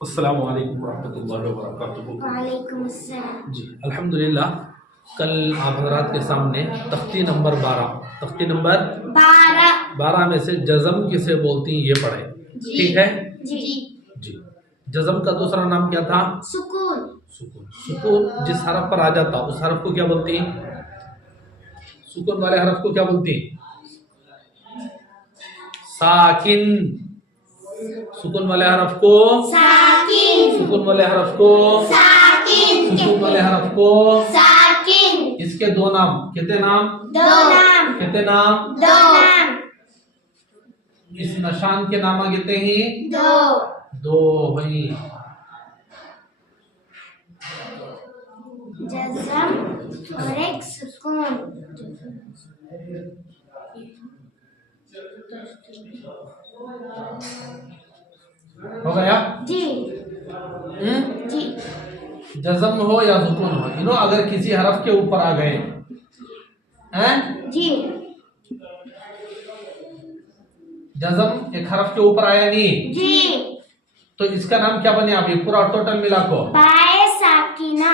अस्सलामु अलैकुम रहमतुल्लाहि व बरकातुहू। वालेकुम अस्सलाम। जी अल्हम्दुलिल्लाह, कल आप हज़रात के सामने तख्ती नंबर 12 में से जज़म किसे बोलती हैं ये पढ़े। ठीक है जी। जी। जज़म का दूसरा नाम क्या था? सुकून। सुकून। सुकून जिस हरफ पर आ जाता उस हरफ को क्या बोलती हैं? सुकून वाले हरफ को क्या बोलती हैं? साकिन। सुकून वाले हरफ को साकिन। सुकून वाले हरफ को साकिन। सुकून वाले हरफ को साकिन। इसके दो नाम। कितने नाम? दो नाम। कितने नाम? दो नाम। इस निशान के नाम कितने हैं? दो भाई। जज़म और एक सुकून। हो गया? जी। जी। जज़म हो या सुकून हो, इन्हों अगर किसी हरफ के ऊपर आ गए हैं, जी। जज़म एक हरफ के ऊपर आया नहीं जी। तो इसका नाम क्या बने? आप ये पूरा टोटल मिला को बाय साकिना।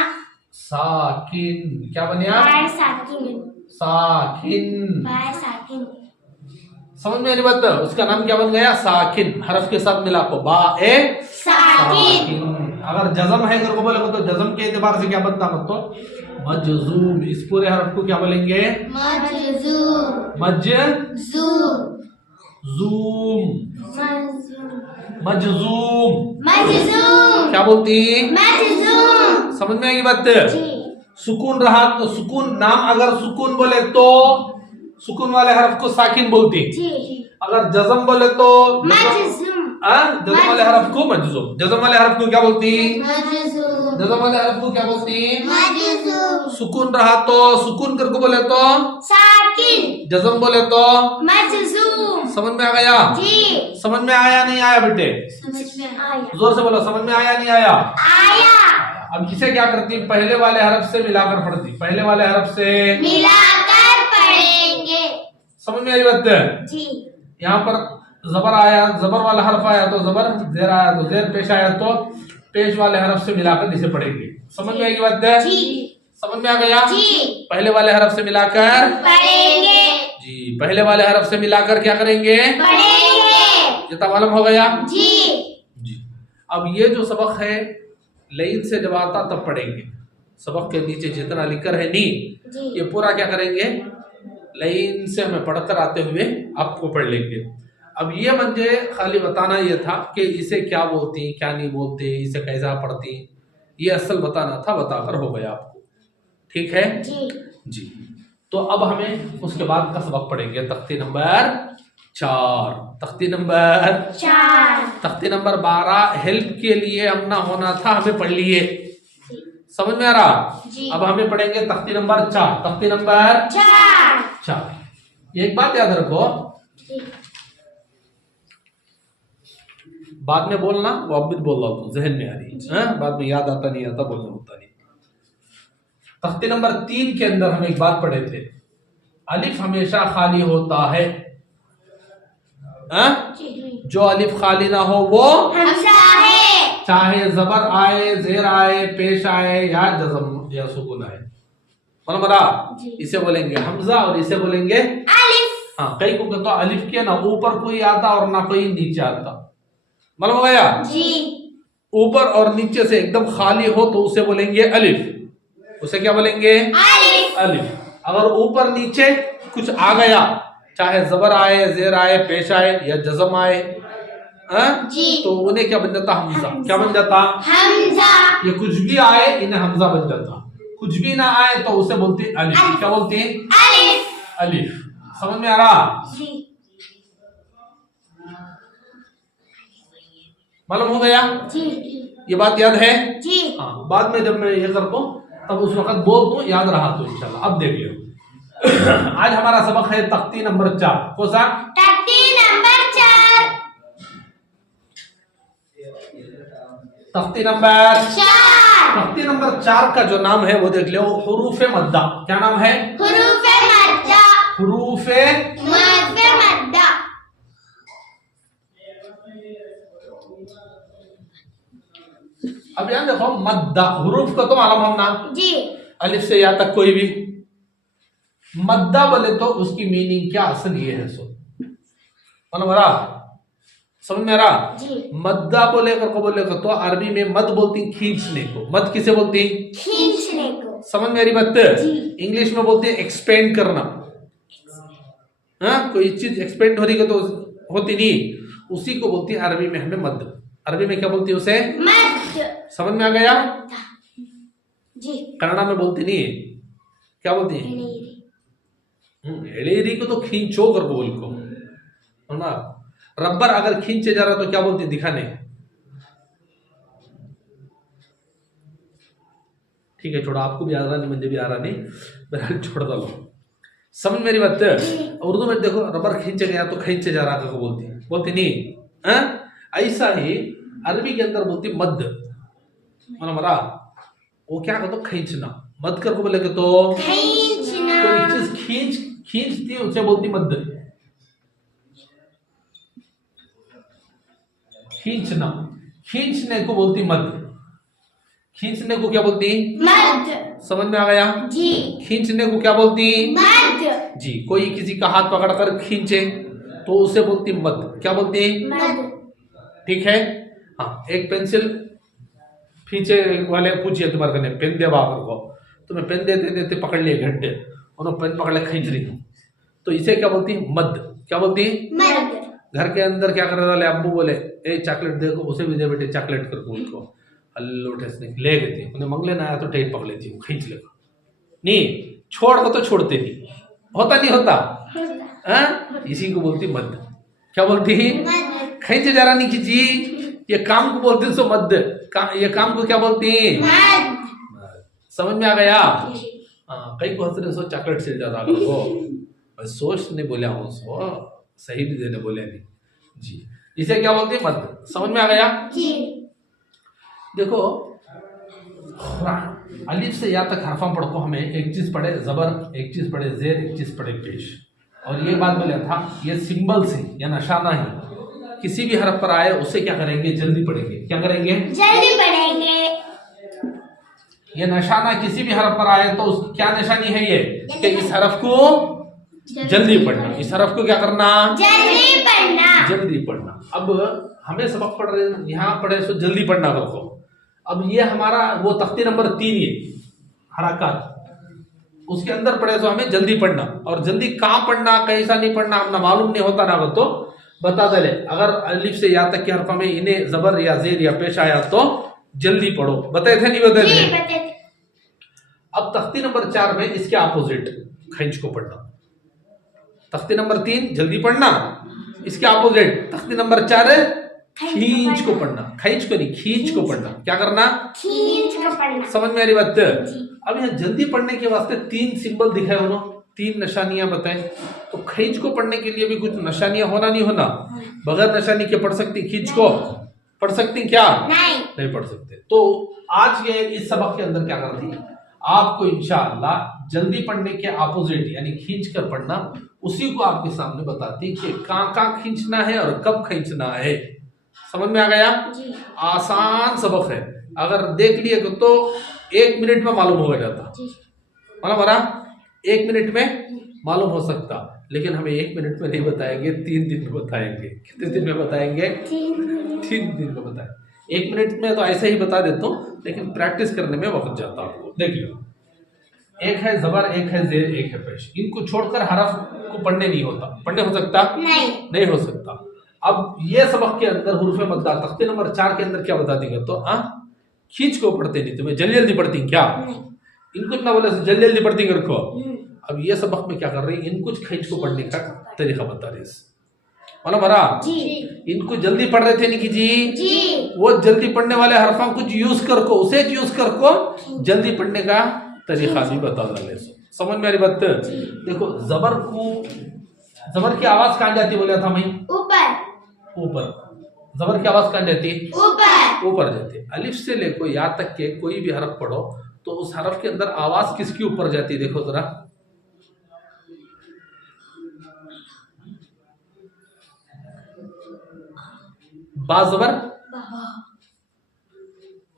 साकिन। क्या बने? बाय साकिन। साकिन। बाय साकिन। समझ में आ रही बात? उसका नाम क्या बन गया? साकिन। हरफ के साथ मिला को बा ए साकिन। अगर जज़म है अगर को बोले तो जज़म के एतबार से क्या बनता मतलब मजजूम। इस पूरे हरफ को क्या बोलेंगे? मजजूम। मजजूम। मजजूम। मजजूम। क्या बोलती? मजजूम। समझ में आएगी बात? जी। सुकून रहा तो सुकून नाम अगर सुकून बोले तो सुकून वाले हरफ को साकिन बोलती। जी। अगर जज़म बोले तो मजजूम। जज़म वाले हरफ को मजजूम। जज़म वाले हरफ को क्या बोलती? मजजूम। जज़म वाले हरफ को क्या बोलती? मजजूम। सुकून रहा तो सुकून करके बोले तो साकिन। जज़म बोले तो मजजूम। समझ में आ गया? जी। समझ में आया नहीं आया बेटे? समझ में आया। जोर से बोलो, समझ में आया नहीं आया? आया। अब इसे क्या करती? पहले वाले हरफ से मिलाकर पढ़ती। पहले वाले हरफ से मिलाकर पढ़ेंगे। समझ में आ रही बात? जी। यहाँ पर जबर आया, जबर वाला हरफ आया तो जबर, जेर आया तो जेर, पेश आया तो पेश वाले हरफ से मिलाकर इसे पढ़ेंगे। समझ में आएगी बात? जी। समझ में आ गया? जी। पहले वाले हरफ से मिलाकर पढ़ेंगे। जी, पहले वाले हरफ से मिलाकर क्या करेंगे? पढ़ेंगे। जितना मालूम हो गया? जी। जी। अब ये जो सबक है लईन से जब आता तब पढ़ेंगे। सबक के नीचे जितना लिखकर है नी जी। ये पूरा क्या करेंगे? लाइन से हमें पढ़कर आते हुए आपको पढ़ लेंगे। अब ये मुझे खाली बताना ये था कि इसे क्या बोलती क्या नहीं बोलते, इसे कैसा पढ़ती, ये असल बताना था, बताकर हो गया आपको। ठीक है जी। जी। तो अब हमें उसके बाद का सबक पढ़ेंगे तख्ती नंबर 4। तख्ती नंबर 4। तख्ती नंबर 12 हेल्प के लिए हम ना होना था, हमें पढ़ लिए। समझ में आ रहा? जी। अब हमें पढ़ेंगे तख्ती नंबर 4। तख्ती नंबर 4। एक बात याद रखो, बाद में बोलना, वो अब भी बोल रहा हूँ, जहन में आ रही है, बाद में याद आता नहीं आता, बोलना होता नहीं। तख्ती नंबर 3 के अंदर हम एक बात पढ़े थे, अलिफ हमेशा खाली होता है। जो अलिफ खाली ना हो वो हमजा है। चाहे जबर आए, जेर आए, पेश आए या जज़म या सुकून आए, मालूम रहा? इसे बोलेंगे हमजा और इसे बोलेंगे अलिफ। हाँ, कई को कहते अलिफ के ना ऊपर कोई आता और ना कोई नीचे आता, मालूम हो गया? जी। ऊपर और नीचे से एकदम खाली हो तो उसे बोलेंगे अलिफ। उसे क्या बोलेंगे? अलिफ। अलिफ। अगर ऊपर नीचे कुछ आ गया, चाहे जबर आए, जेर आए, पेश आए या जज़म आए, जी, तो उन्हें क्या बन जाता? हमजा। क्या बन जाता? हमजा। ये कुछ भी आए इन्हें हमजा बन जाता, कुछ भी ना आए तो उसे बोलते अलिफ। क्या बोलते हैं? अलिफ। अलिफ। समझ में आ रहा? जी। मालूम हो गया? जी। ये बात याद है? जी। हाँ, बाद में जब मैं ये कर दूं तब उस वक्त बोल दूं, याद रहा तो इंशाल्लाह। अब देखिए आज हमारा सबक है तख्ती नंबर 4। कौन सा? तख्ती नंबर 4। तख्ती नंबर 4। तख्ती नंबर 4 का जो नाम है वो देख लो, हुरूफे मद्दा। क्या नाम है? हुरूफे मद्दा। हुरूफे मद्दा। अब यहाँ देखो मद्दा हरूफ का तो मालूम हम ना, जी अलिफ से या तक कोई भी मद्दा बोले तो उसकी मीनिंग क्या असल ये है। सो मनोरा समझ में आ रहा? जी मद्दा बोले कर को बोले कर तो अरबी में मद बोलती खींचने को। मद किसे बोलती? खींचने को। समझ में आ रही बात? जी। इंग्लिश में बोलते हैं एक्सपेंड करना। हाँ कोई चीज एक्सपेंड हो रही है तो होती नहीं, उसी को बोलती है अरबी में हमें मद। अरबी में क्या बोलती है उसे? मद। समझ में आ गया? जी कन्नड़ा में बोलती नहीं है, क्या बोलती है? एड़ेरी को तो खींचो कर बोल को ना। रबर अगर खींचे जा रहा तो क्या बोलती है? दिखाने। ठीक है छोड़ो, आपको भी आ रहा नहीं मुझे भी आ रहा नहीं, बहरहाल छोड़ दो। समझ मेरी बात? उर्दू में देखो रबर खींचे गया तो खींचे जा रहा को बोलती नहीं। हाँ ऐसा ही अरबी के अंदर बोलती मद। माना मरा वो क्या कहते? खींचना। मद कर को बोले तो खींचना। कोई चीज खींचती उसे बोलती मद। खींचना, खींचने को बोलती मद। खींचने को क्या बोलती? मद। समझ में आ गया? जी खींचने को क्या बोलती? मद। जी। कोई किसी का हाथ पकड़कर खींचे तो उसे बोलती मद। क्या बोलती? मद। ठीक है। हाँ एक पेंसिल पीछे वाले पूछिए तुम्हारे कने पेन दे बाबर को, तुम्हें पेन देते देते पकड़ लिए घंटे, उन्होंने पेन पकड़ ले खींच रही हूँ, तो इसे क्या बोलती? मद। क्या बोलती? मद। घर के अंदर क्या करने वाले अब्बू बोले ए चॉकलेट देखो, उसे भी दे बेटे चॉकलेट कर उनको अल्लोटे से ले गए थे, उन्हें मंगले ना आया तो टेप पकड़ लेती हूँ, खींच लेगा नहीं, छोड़ को तो छोड़ते नहीं, होता नहीं होता। हाँ इसी को बोलती मद। क्या बोलती? मद। खींचे जा रहा नहीं खींची, ये काम को बोलते सो मद। ये काम को क्या बोलती? मद। समझ में आ गया? हाँ कई को हंस रहे सो चॉकलेट से ज्यादा को सोच नहीं बोला हूँ, सो सही भी देने बोले नहीं जी। इसे क्या बोलते हैं? मद। समझ में आ गया? जी देखो अलिफ से या तक हरफा पढ़ को हमें एक चीज पढ़े जबर, एक चीज पढ़े जेर, एक चीज पढ़े पेश। और ये बात बोला था ये सिंबल से या निशाना है, किसी भी हरफ पर आए उसे क्या करेंगे? जल्दी पढ़ेंगे। क्या करेंगे? जल्दी पढ़ेंगे। ये निशाना किसी भी हरफ पर आए तो क्या निशानी है ये कि इस हरफ को जल्दी पढ़ना। इस हरफ को क्या करना? जल्दी पढ़ना। जल्दी पढ़ना। अब हमें सबक पढ़ रहे हैं, यहाँ पढ़े सो जल्दी पढ़ना को। अब ये हमारा वो तख्ती नंबर 3 ये हरकत, उसके अंदर पढ़े तो हमें जल्दी पढ़ना। और जल्दी कहाँ पढ़ना कैसा नहीं पढ़ना हमने मालूम नहीं होता ना तो बता दे। अगर अलिफ से या तक के हरफ में इन्हें जबर या जेर या पेश आया तो जल्दी पढ़ो। बताए थे नहीं बताए जी थे? बताते। अब तख्ती नंबर 4 में इसके ऑपोजिट खींच को पढ़ना। तख्ती नंबर 3 जल्दी पढ़ना, इसके ऑपोजिट तख्ती नंबर 4 खींच को पढ़ना। खींच को नहीं, खींच को पढ़ना। क्या करना? खींच को पढ़ना। समझ में आ रही बात? जी। अब यहाँ जल्दी पढ़ने के वास्ते 3 सिंबल दिखाए उन्होंने, 3 निशानियां बताए। तो खींच को पढ़ने के लिए भी कुछ निशानियां होना नहीं होना? बगैर निशानी के पढ़ सकती? खींच को पढ़ सकती क्या? नहीं पढ़ सकते। तो आज ये इस सबक के अंदर क्या करती है, आपको इंशाअल्लाह जल्दी पढ़ने के ऑपोजिट यानी खींच कर पढ़ना, उसी को आपके सामने बताती कि कहाँ खींचना है और कब खींचना है। समझ में आ गया? जी। आसान सबक है, अगर देख लिए तो 1 मिनट में मालूम हो जाता। मतलब हमारा 1 मिनट में मालूम हो सकता, लेकिन हमें 1 मिनट में नहीं बताएंगे, 3 दिन में बताएंगे। कितने दिन में बताएंगे? 3 दिन में बताएंगे। 1 मिनट में तो ऐसे ही बता देता हूँ, लेकिन प्रैक्टिस करने में वक्त जाता आपको। देख लो, एक है जबर, एक है जेर, एक है पेश। इनको छोड़कर हरफ को पढ़ने नहीं होता। पढ़ने हो सकता? नहीं हो सकता। अब ये सबक के अंदर हुरूफ मद्दा तख्ते नंबर 4 के अंदर क्या बता देंगे तो खींच को पढ़ते नहीं, तुम्हें जल्दी जल्दी पढ़ती क्या? इनको ना बोले जल्दी जल्दी पढ़ती रखो। अब ये सबक में क्या कर रही है, इनको खींच को पढ़ने का तरीका बता रही है। मतलब हरा इनको जल्दी पढ़ रहे थे निकी जी, वो जल्दी पढ़ने वाले हरफा कुछ यूज कर को, उसे यूज कर को जल्दी पढ़ने का तरीका भी बता डाले। समझ में आ रही बात? देखो जबर की आवाज कहाँ जाती बोला था मैं? ऊपर। जबर की आवाज कहाँ जाती? ऊपर जाती। अलिफ से लेको या तक के कोई भी हरफ पढ़ो तो उस हरफ के अंदर आवाज किसकी ऊपर जाती? देखो जरा, बा जबर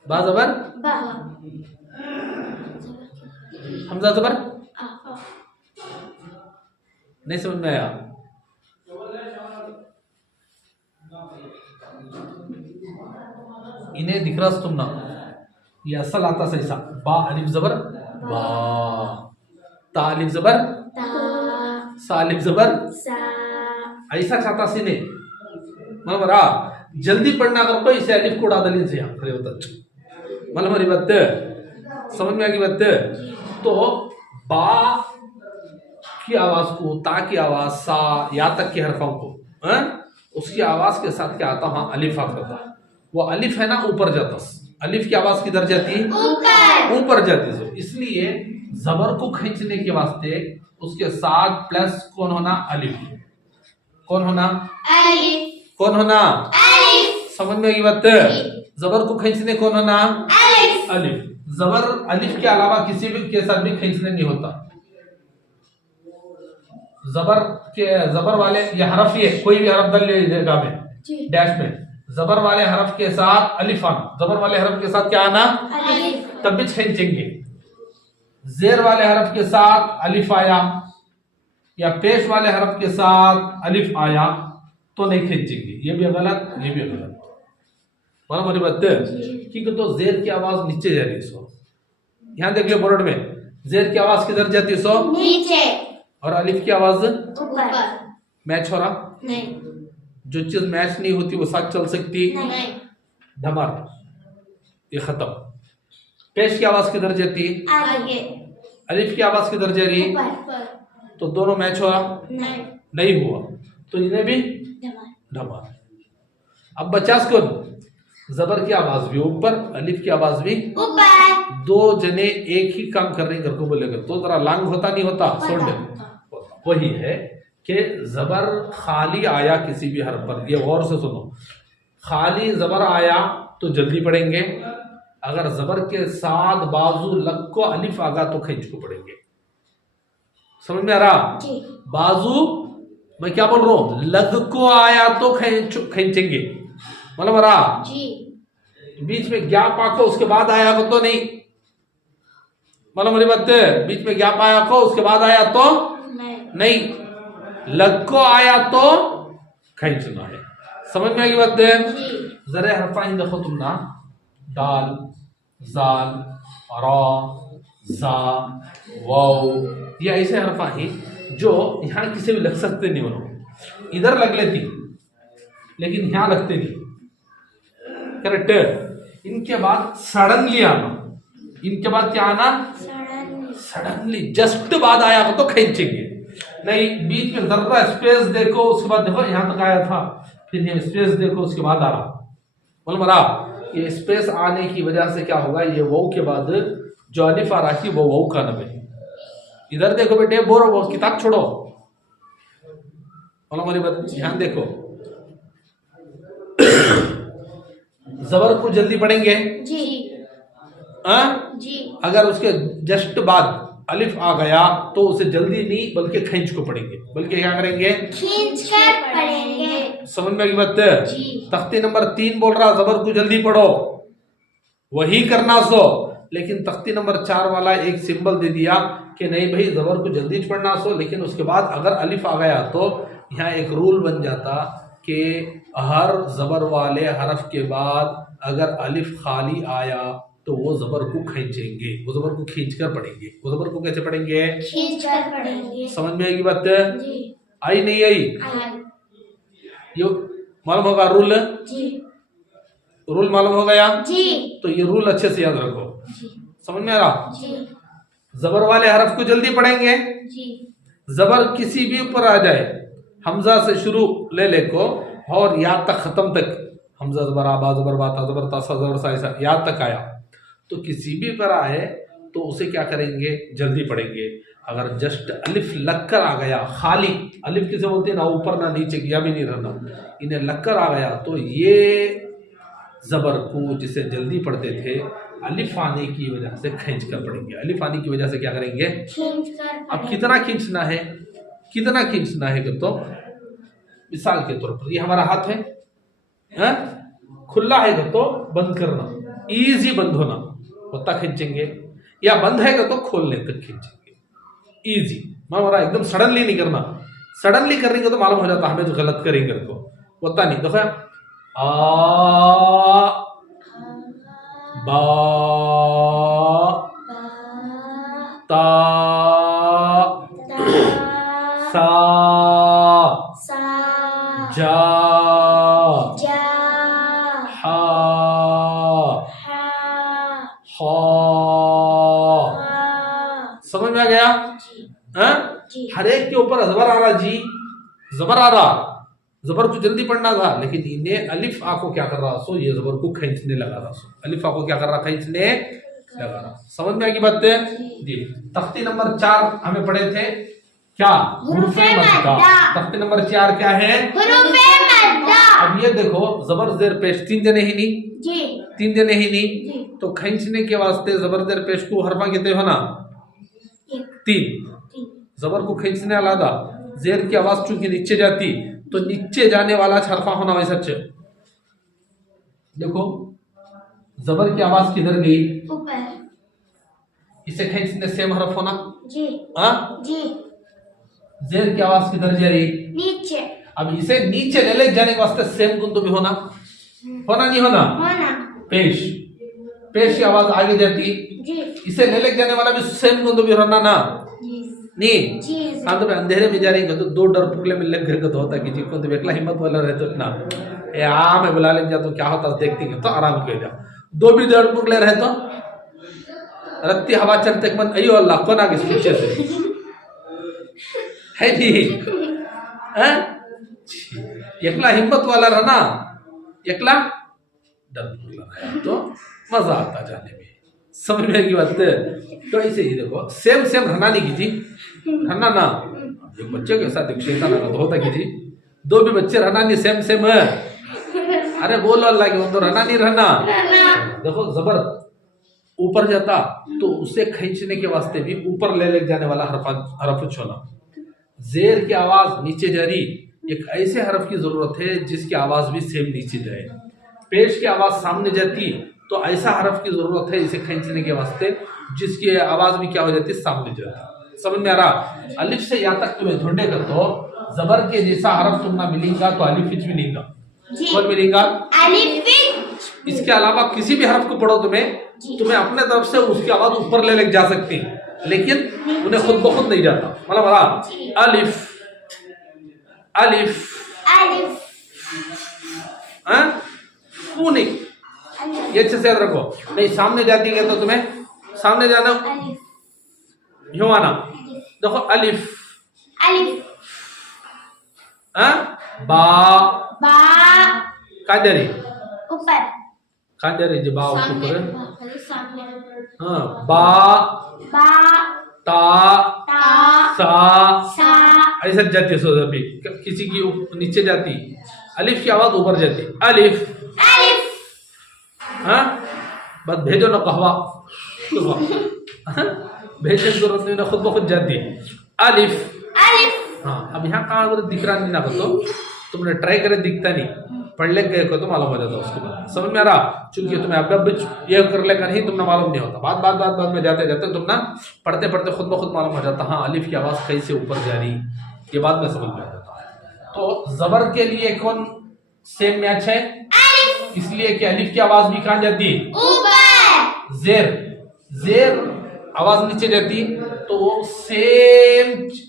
बा जबर बा हमजा जबर नहीं समझ में आया। इन्हें दिख रहा तुम ना, ये असल आता सही सा, बा अलिफ जबर बा, ता अलिफ जबर ता सा अलिफ जबर सा ऐसा चाहता सीने मला बरा जल्दी पढ़ना अगर कोई इसे अलिफ को डाल से यहाँ खड़े होता मतलब हमारी बात समझ में आ गई बात। तो बा की आवाज को, ता की आवाज, सा या तक के हरफों को उसकी आवाज के साथ क्या आता, वहां अलिफ आता था। वो अलिफ है ना ऊपर जाता, अलिफ की आवाज किधर जाती है, ऊपर जाती है। इसलिए जबर को खींचने के वास्ते उसके साथ प्लस कौन होना, अलिफ। कौन होना, अलिफ। कौन होना, अलिफ। समझ में आई बात। जबर को खींचने कौन होना, अलिफ। अलिफ। जबर अलिफ के अलावा किसी भी के साथ भी खींचने नहीं होता। जबर वाले ये हरफ, ये कोई भी हरफ डाल लीजिएगा में डैश में, जबर वाले हरफ के साथ अलिफ आना, जबर वाले हरफ के साथ क्या आना, अलिफ। तब भी खींचेंगे। जेर वाले हरफ के साथ अलिफ आया या पेश वाले हरफ के साथ अलिफ आया तो नहीं खींचेंगे। ये भी गलत, ये भी गलत। मानो मेरी बात, क्योंकि तो जेर की आवाज नीचे जा रही है सो, ध्यान देख लो बोर्ड में, जेर की आवाज किधर जाती है, सो नीचे, और अलिफ की आवाज ऊपर। मैच हो रहा, नहीं, जो चीज मैच नहीं होती वो साथ चल सकती, नहीं, धमार, ये खत्म। पेश की आवाज किधर जाती, आगे, अलिफ की आवाज किधर जा रही, ऊपर, तो दोनों मैच हो रहा, नहीं, नहीं हुआ, तो इन्हें भी धमार। धमार। अब बचा कौन, जबर की आवाज भी ऊपर, अलिफ की आवाज भी ऊपर। दो जने एक ही काम कर रहे हैं, घर को बोलेगा तो जरा लांग होता नहीं होता, छोड़ दे। वही है कि जबर खाली आया किसी भी हरफ पर, ये गौर से सुनो, खाली जबर आया तो जल्दी पढ़ेंगे, अगर जबर के साथ बाजू लग को अलिफ आगा तो खींच को पढ़ेंगे। समझ में आ रहा, जी। बाजू मैं क्या बोल रहा हूं, लग को आया तो खींचेंगे, मतलब रहा जी। बीच में गैप आको उसके बाद आया को तो नहीं, मतलब मेरी बात, बीच में गैप आया को उसके बाद आया तो नहीं, लग को आया तो खींचना है। समझ में आएगी बात। जरा हरफा ही देखो तुम ना, दाल, जाल, रा, जा, वाव, ये ऐसे हरफा ही जो यहाँ किसी भी लग सकते नहीं, बनो इधर लग लेती लेकिन यहाँ लगते नहीं, करेक्ट। इनके बाद सडनली आना, इनके बाद क्या आना, सडनली, जस्ट बाद आया तो खींचेंगे, नहीं बीच में जरा स्पेस देखो उसके बाद देखो यहाँ तक आया था, फिर ये स्पेस देखो उसके बाद आ रहा, बोल मरा। ये स्पेस आने की वजह से क्या होगा, ये वो के बाद जो अलिफ आ रहा है वो का नाम है। इधर देखो बेटे, बोलो वो किताब छोड़ो, बोलो मेरी बात ध्यान देखो। जबर को जल्दी पढ़ेंगे जी, जी। अगर उसके जस्ट बाद अलिफ आ गया तो उसे जल्दी नहीं बल्कि खींच को पढ़ेंगे, बल्कि क्या करेंगे, खींच कर पढ़ेंगे। समझ में आएगी बात। जी। तख्ती नंबर 3 बोल रहा जबर को जल्दी पढ़ो, वही करना सो, लेकिन तख्ती नंबर 4 वाला एक सिंबल दे दिया कि नहीं भाई जबर को जल्दी पढ़ना सो, लेकिन उसके बाद अगर अलिफ आ गया तो यहाँ एक रूल बन जाता कि हर जबर वाले हरफ के बाद अगर अलिफ खाली आया तो वो जबर को खींचेंगे, वो जबर को खींच कर पढ़ेंगे। वो जबर को कैसे पढ़ेंगे, खींच कर पढ़ेंगे। समझ में आएगी बात। जी। आई नहीं आई, ये मालूम होगा रूल, जी। रूल मालूम हो गया जी। तो ये रूल अच्छे से याद रखो, समझ में आ रहा। जी। जबर वाले हरफ को जल्दी पढ़ेंगे, जी। जबर किसी भी ऊपर आ जाए, हमजा से शुरू ले को और या तक खत्म तक, हमजा जबर आबा जबर बाता जबर तासा जबर साइसा या तक आया तो किसी भी पर आए तो उसे क्या करेंगे, जल्दी पढ़ेंगे। अगर जस्ट अलिफ लग कर आ गया, खाली अलिफ किसे बोलते हैं ना, ऊपर ना नीचे या भी नहीं रहना, इन्हें लग कर आ गया तो ये जबर को जिसे जल्दी पढ़ते थे अलिफ आने की वजह से खींच कर पढ़ेंगे। अलिफ आने की वजह से क्या करेंगे, खींच कर। अब कितना खींचना है, कितना खींचना है तो मिसाल के तौर पर ये हमारा हाथ है, खुला है तो बंद करना, इजी बंद होना होता खींचेंगे, या बंद है तो खोलने तक खींचेंगे। इजी मालूम रहा, एकदम सडनली नहीं करना। सडनली करेंगे तो मालूम हो जाता हमें तो गलत करेंगे तो होता नहीं। देखो आ बा ता सा जा हा हा। समझ में आ गया? हाँ? हर एक के ऊपर जबर आ रहा जी, जबर आ रहा, जबर को जल्दी पढ़ना था, लेकिन इन्हें अलिफ आ को क्या कर रहा सो, ये जबर को खींचने लगा रहा सो, अलिफ आ को क्या कर रहा, खींचने लगा रहा। समझ में आएगी बात जी। तख्ती नंबर 4 हमें पढ़े थे क्या, हुरूफे मद्दा। तख्ती नंबर 4 क्या है, हुरूफे मद्दा। अब ये देखो जबर जेर पेश 3 देने ही नहीं जी, 3 देने ही नहीं, तो खींचने के वास्ते जबर जेर पेश को हरफा कहते हो ना 3, जबर को खींचने वाला जेर की आवाज चूंकि नीचे जाती तो नीचे जाने वाला हरफा होना वैसा सच। देखो जबर की आवाज किधर गई, ऊपर, इसे खींचने सेम हरफ होना जी, जी। जेर की आवाज किधर जा रही, नीचे। अब इसे नीचे ले जाने के वास्ते सेम गुंद भी होना, होना नहीं होना, होना। पेश, पेश की आवाज आगे जाती जी, इसे ले जाने वाला भी सेम गुंद भी होना ना नहीं। हाँ तो अंधेरे में जा रही तो 2 डर पुगले में लग गए तो होता कि जी को तो एकला हिम्मत वाला रहे तो इतना मैं बुला ले जा तो क्या होता देखती तो आराम कर जा। 2 भी डर पुगले रहे तो रत्ती हवा चलते मन अयो अल्लाह कौन आगे पीछे से है जी, एकला हिम्मत वाला रहना, एकला डर पुगला रहा तो मजा आता जाने में। समझ में की बात। तो ऐसे ही देखो सेम सेम रहना नहीं कीजिए, रहना ना एक बच्चे के साथ एक शैतान तो होता कीजिए, 2 भी बच्चे रहना नहीं सेम सेम है, अरे बोलो अल्लाह की वो तो रहना नहीं रहना। देखो जबर ऊपर जाता तो उसे खींचने के वास्ते भी ऊपर ले जाने वाला हरफ छोना, जेर की आवाज नीचे जा रही, एक ऐसे हरफ की जरूरत है जिसकी आवाज भी सेम नीचे जाए। पेश की आवाज सामने जाती तो ऐसा हरफ की जरूरत है इसे खींचने के वास्ते जिसकी आवाज भी क्या हो जाती, सामने जाती। समझ में आ रहा? अलिफ से या तक तुम्हें ढूंढे कर तो जबर के जैसा हरफ तुम ना मिलेगा तो अलिफ भी मिलेगा, कौन मिलेगा, अलिफ। इसके अलावा किसी भी हरफ को पढ़ो तुम्हें अपने तरफ से उसकी आवाज ऊपर ले जा सकती, लेकिन उन्हें खुद ब खुद नहीं जाता। मतलब अलिफ अलिफ अलिफ, नहीं ये अच्छे से याद रखो, नहीं सामने जाती है तो तुम्हें सामने जाना यूं आना। देखो अलिफ अलिफ, बा बा कहाँ जा रही, ऊपर, कहाँ जा रही जी, बा ऊपर, हाँ बा बा ता ता सा सा ऐसा जाती है। सो अभी किसी की नीचे जाती, अलिफ की आवाज ऊपर जाती, अलिफ अलिफ, हाँ बस भेजो ना कहवा भेजने की जरूरत नहीं, खुद ब खुद जाती अलिफ अलिफ। हाँ अब यहाँ कहाँ अगर दिख रहा नहीं ना तो तुमने ट्राई करे, दिखता नहीं, पढ़ ले गए को तो मालूम हो जाता उसके बाद। समझ में आ रहा? चूंकि तुम्हें अब ये कर लेकर नहीं तुमने मालूम नहीं होता, बाद में जाते जाते तुम ना पढ़ते पढ़ते खुद ब खुद मालूम हो जाता, हाँ अलिफ की आवाज कैसे ऊपर जा रही, ये बाद में समझ में आ जाता। तो जबर के लिए कौन सेम मैच है, इसलिए कि अलिफ की आवाज भी कहाँ जाती, ऊपर, जेर जेर आवाज नीचे जाती, तो सेम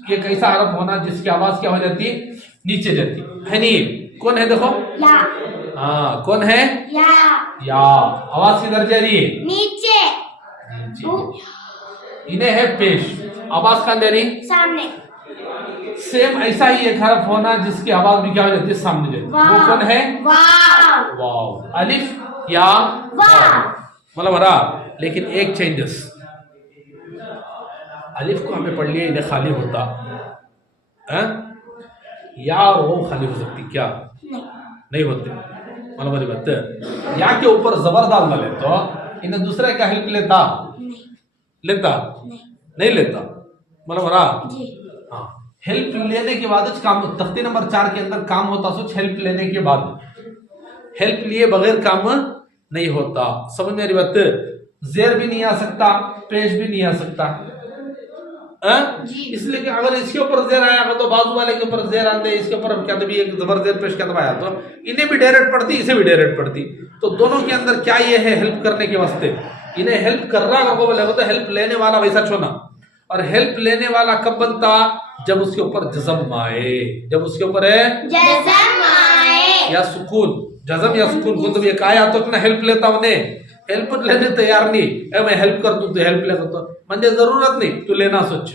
ये कैसा हरफ होना जिसकी आवाज क्या हो जाती, नीचे जाती है। नहीं कौन है, देखो या, हाँ कौन है, या आवाज किधर जा रही है, नीचे, इन्हें है पेश, आवाज कहाँ जा रही, सामने। सेम ऐसा ही एक हरफ होना जिसकी आवाज भी क्या हो जाती है, सामने जाती, वो कौन है, वाव, अलिफ या वाव, मतलब हरा। लेकिन एक चेंजेस, अलिफ को हमें पढ़ लिया इन्हें खाली होता है, या और वो खाली हो सकती, क्या नहीं होते, मतलब वाली बात है। या के ऊपर जबर डालना ले तो इन्हें दूसरा क्या हेल्प लेता, लेता नहीं लेता, मतलब हरा। हाँ हेल्प लेने के बाद काम, तख्ती नंबर 4 के अंदर काम होता सोच हेल्प लेने के बाद, हेल्प लिए बगैर काम नहीं होता। समझ में आ रही बात? जेर भी नहीं आ सकता, पेश भी नहीं आ सकता। इसलिए कि अगर इसके ऊपर जेर आया तो बाजू वाले के ऊपर जेर आते, इसके ऊपर क्या तो भी एक जबर जेर पेश क्या आया तो इन्हें भी डायरेक्ट पड़ती, इसे भी डायरेक्ट पड़ती। तो दोनों के अंदर क्या ये है, हेल्प करने के वास्ते इन्हें हेल्प कर रहा अगर बोले तो हेल्प लेने वाला वैसा छोना। और हेल्प लेने वाला कब बनता? जब उसके ऊपर जज़म आए, जब उसके ऊपर है जज़म आए या सुकून, जज़म या सुकून को तो एक आया तो अपना हेल्प लेता उन्हें, हेल्प लेने तैयार नहीं है, मैं हेल्प कर दूं तो हेल्प ले तो मुझे जरूरत नहीं तू लेना सोच,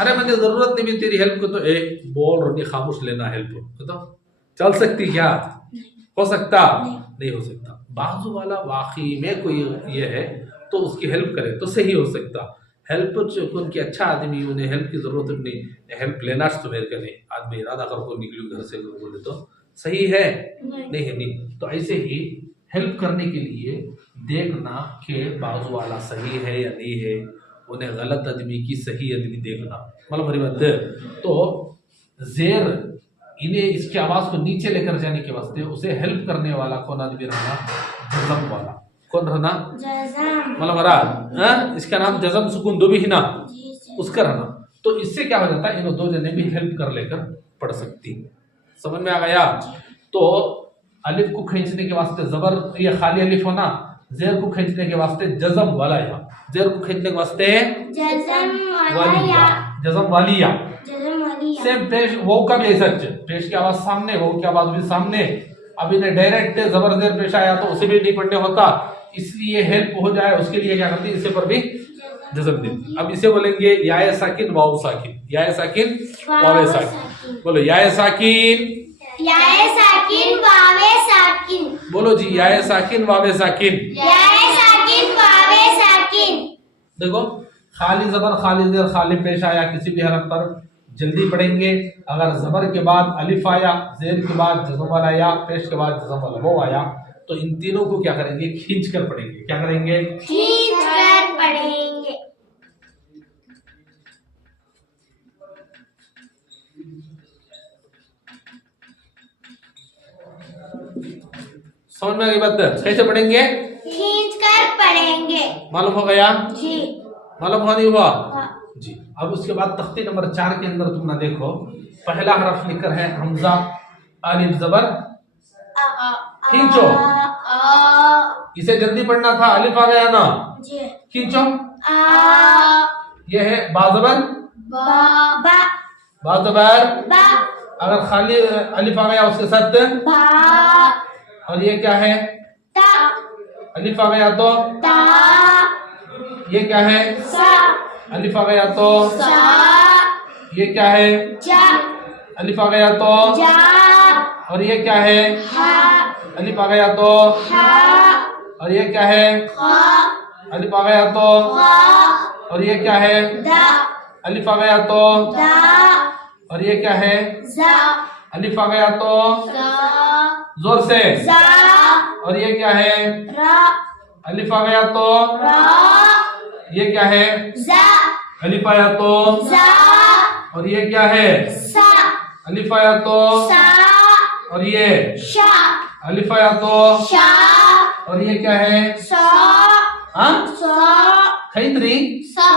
अरे मुझे जरूरत नहीं भी तेरी हेल्प को तो बोल रही खामोश लेना हेल्प तो चल सकती क्या? हो सकता नहीं हो सकता। बाजू वाला वाकई में कोई ये है तो उसकी हेल्प करे तो सही हो सकता। हेल्प उनकी अच्छा आदमी, उन्हें हेल्प की जरूरत नहीं, हेल्प लेना तो मेरे का नहीं, आदमी इरादा कर को निकलू घर से बोले तो सही है नहीं है नहीं। तो ऐसे ही हेल्प करने के लिए देखना कि बाजू वाला सही है या नहीं है, उन्हें गलत आदमी की सही आदमी देखना, मतलब हमारी बात है। तो जेर इन्हें इसकी आवाज को नीचे लेकर जाने के वास्ते उसे हेल्प करने वाला कौन आदमी रहना? जज़म वाला। कौन रहना? जज़म। मतलब हमारा इसका नाम जज़म सुकून दो भी ही ना, उसका रहना। तो इससे क्या हो जाता है, इन दो जने भी हेल्प कर लेकर पढ़ सकती। समझ में आ गया? तो अलिफ को खींचने के वास्ते जबर ये खाली अलिफ होना, जेर को खींचने के वास्ते जज़म वाला या, जेर को खींचने के वास्ते जज़म वालिया, जज़म वालिया। जज़म वालिया। सेम पेश वो का भी ऐसा पेश की आवाज सामने, वो की आवाज भी सामने। अब इन्हें डायरेक्ट जबर जेर पेश आया तो उसे भी नहीं पढ़ने होता, इसलिए हेल्प हो जाए उसके लिए क्या करती है, इसे पर भी जज़म देती। अब इसे बोलेंगे याए साकिन वाव साकिन, याए साकिन वावे साकिन। बोलो याए साकिन, याए साकिन वावे साकिन। बोलो जी याए साकिन वावे साकिन, याए साकिन वावे साकिन। देखो खाली जबर खाली जेर खाली पेश आया किसी भी हरफ पर जल्दी पढ़ेंगे। अगर जबर के बाद अलिफ आया, जेर के बाद जज़म वाला आया, पेश के बाद जज़म वाला वो आया, तो इन तीनों को क्या करेंगे, खींच कर पढ़ेंगे। क्या करेंगे? खींच कर पढ़ेंगे। समझ में आ गई बात? कैसे पढ़ेंगे? खींच कर पढ़ेंगे। मालूम हो गया? जी। मालूम हो नहीं हुआ? हाँ। जी। अब उसके बाद तख्ती नंबर 4 के अंदर तुम ना देखो, पहला हरफ लिखकर है हमजा अलिफ जबर खींचो, इसे जल्दी पढ़ना था, अलिफ आ गया ना, जी। खींचो। ये है बाजबर बा बाजबर, बा। अगर खाली अलिफ आ गया उसके साथ बा। और ये क्या है, ता। अलिफ आ गया तो ता। ये क्या है, सा। अलिफ आ गया तो सा। ये क्या है, जा। अलिफ आ गया तो जा। और ये क्या है, हा। अलिफ आ गया तो हा। और ये क्या है, खा। अलिफ आ गया तो खा। और ये क्या है, दा। अलिफ आ गया तो दा। और ये क्या है, जा। अलिफ आ गया तो सा। जोर से, जा। और ये क्या है, रा। अलिफ आ गया तो रा। ये क्या है, जा। अलिफ आया तो जा। और ये क्या है, सा। अलिफ आया तो सा। और ये शा। अलिफ आया तो शा। और ये क्या है, सा। हाँ सा। खैतरी सा।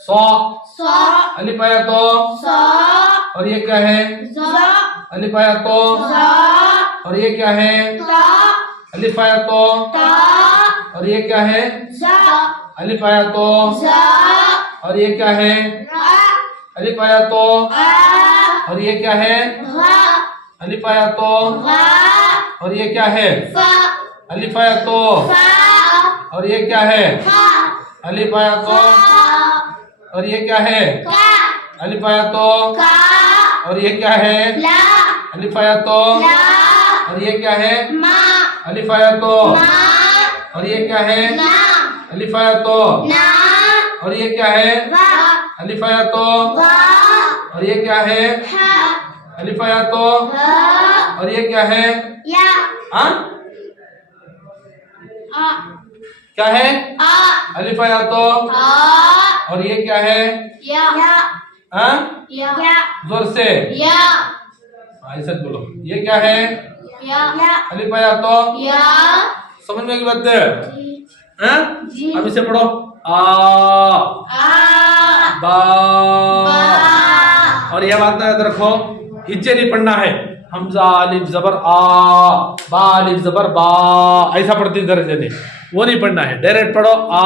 सौ, सा। अलिफ आया तो सा। और ये क्या है, जा। अलिफ आया तो सा। और ये क्या है, ता। अलिफ आया तो ता। और ये क्या है, जा। अलिफ आया तो जा। और ये क्या है, रा। अलिफ आया तो आ। और ये क्या है, रा। अलिफ आया तो रा। और ये क्या है, फा। अलिफ आया तो फा। और ये क्या है, फा। अलिफ आया तो और ये क्या है, का। अलिफ आया तो का। और ये क्या है, ला। अलिफ आया तो ला। और ये क्या है, मा। अलिफ आया तो मा। और ये क्या है, ना। अलिफ आया तो ना। और ये क्या है, वा। अलिफ आया तो वा। और ये क्या है, हा। अलिफ आया तो हा। और ये क्या है, या। हाँ आ। क्या है, आ। अलिफ आया तो आ। और ये क्या है, या। या। हाँ या। जोर से या। ऐसा बोलो, ये क्या है, या अलिफ बा या तो या समझ में की बात है हैं? जी। अब इसे पढ़ो आ आ बा बा और यह बात याद रखो हिज्जे नहीं पढ़ना है हमजा अलिफ जबर आ बा अलिफ जबर बा ऐसा पढ़ती दर्जे ने वो नहीं पढ़ना है डायरेक्ट पढ़ो आ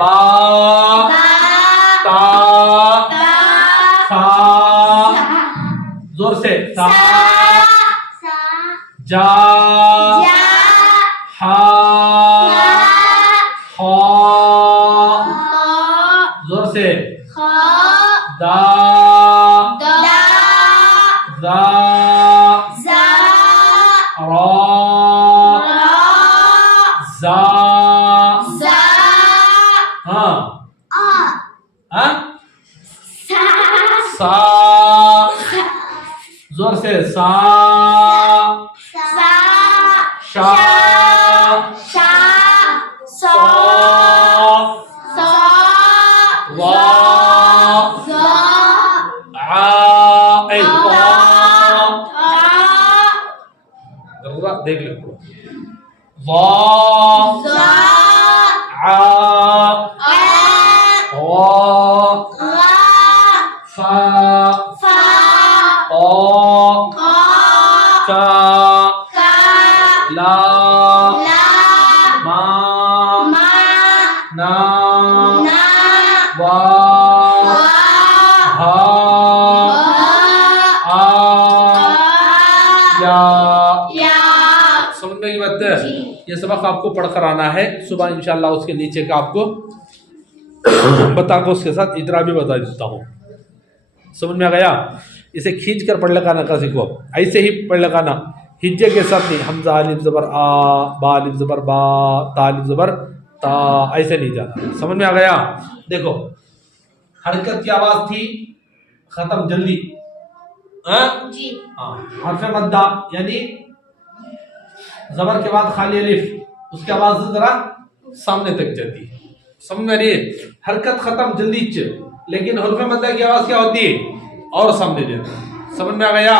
बा ता सा जोर से सा जा हा खा जोर से दा जा रा जा हाँ हाँ सा जोर से सा शा सा वा आ ए वा देख लो वा आ वा फा ओ का ला मा ना वा हा आ या समझ में की बात है ये सबक आपको पढ़कर आना है सुबह इंशाल्लाह उसके नीचे का आपको बता को उसके साथ इतरा भी बता देता हूँ समझ में आ गया इसे खींच कर पढ़ लगाना का सीखो ऐसे ही पढ़ लगाना हिज्जे के साथ नहीं हमजा अलिफ जबर आ बा अलिफ जबर बा ता अलिफ जबर ता ऐसे नहीं जाना समझ में आ गया देखो हरकत की आवाज थी खत्म जल्दी हाँ हर्फ मद्दा यानी जबर के बाद खाली अलिफ उसकी आवाज जरा सामने तक जाती है समझ में नहीं हरकत खत्म जल्दी लेकिन हर्फ मद्दा की आवाज क्या होती है और सामने जाती है समझ में आ गया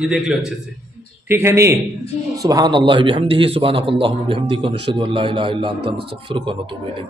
ये देख लो अच्छे से ठीक है नहीं सुभान अल्लाह बिहम्दिही सुभानक अल्लाहुम्मा बिहम्दिका नशहदु अल्ला इलाहा इल्ला अंता नस्तगफिरुका व नतूबु इलैक